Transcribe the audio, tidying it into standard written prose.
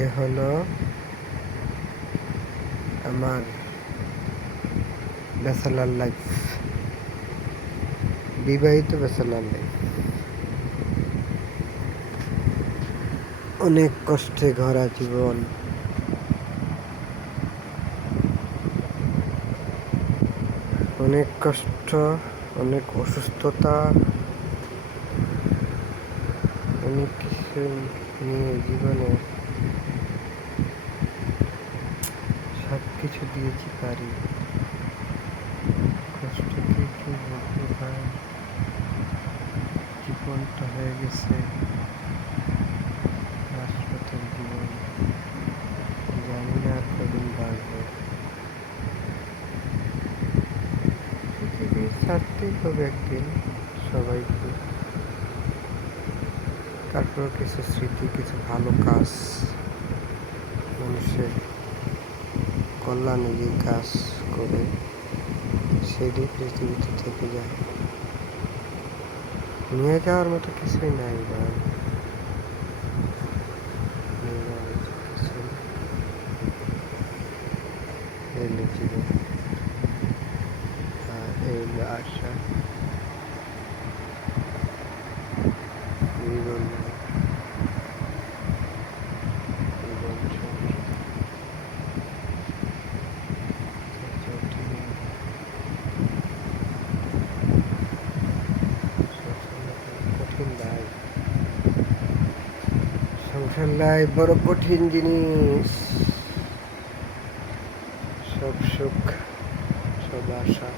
এ হলো আমার bachelor life, বিবাহিত ব্যাচেলর লাইফ। অনেক কষ্টে গড়া জীবন, অনেক কষ্ট, অনেক অসুস্থতা, অনেক কিছু নিয়ে জীবনে সব কিছু দিয়েছি পারি। কষ্ট কি কেউ বলতে পারে? জীবনটা হয়ে গেছে হাসপাতাল জীবন, জানি না আর কদিন বাঁচবো। পৃথিবী ছাড়তেই হবে একদিন সবাইকে। তারপর কিছু স্মৃতি, কিছু ভালো কাজ, মানুষের কল্যাণে যে কাজ করে সেটি পৃথিবীতে থেকে যায়। নিয়ে যাওয়ার মতো কিছুই নাই ভাই, নিয়ে যাওয়ার মতো কিছুই এলো জীবন, আর এলো আশা। জীবন নাই, জীবন কঠিন ভাই, সংসার লাইফ বড় কঠিন জিনিস। সব সুখ, সব আশা